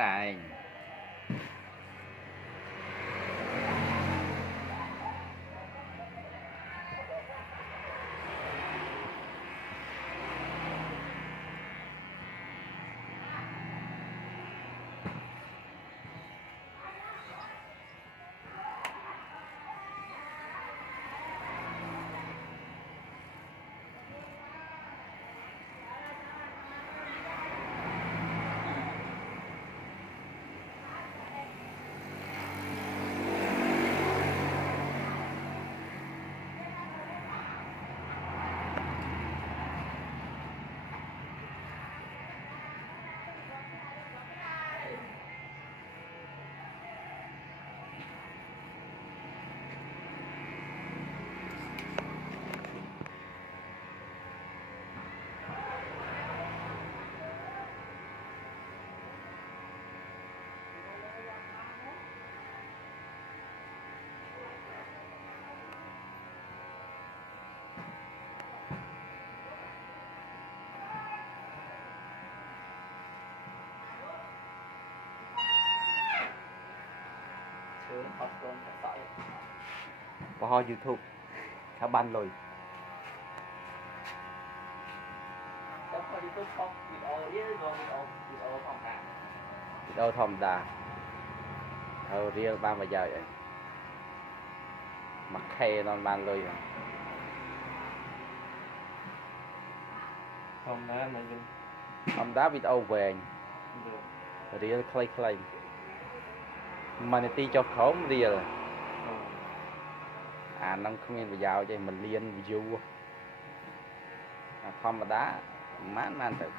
này. Có ho YouTube khá ban lùi video thòm đà riêng ban bây giờ vậy mặc khe non ban lùi thòm đá video về riêng clay mà này ti cho khóm riêng nông không nên bây giờ cho mình liên view không mà đá mát man tự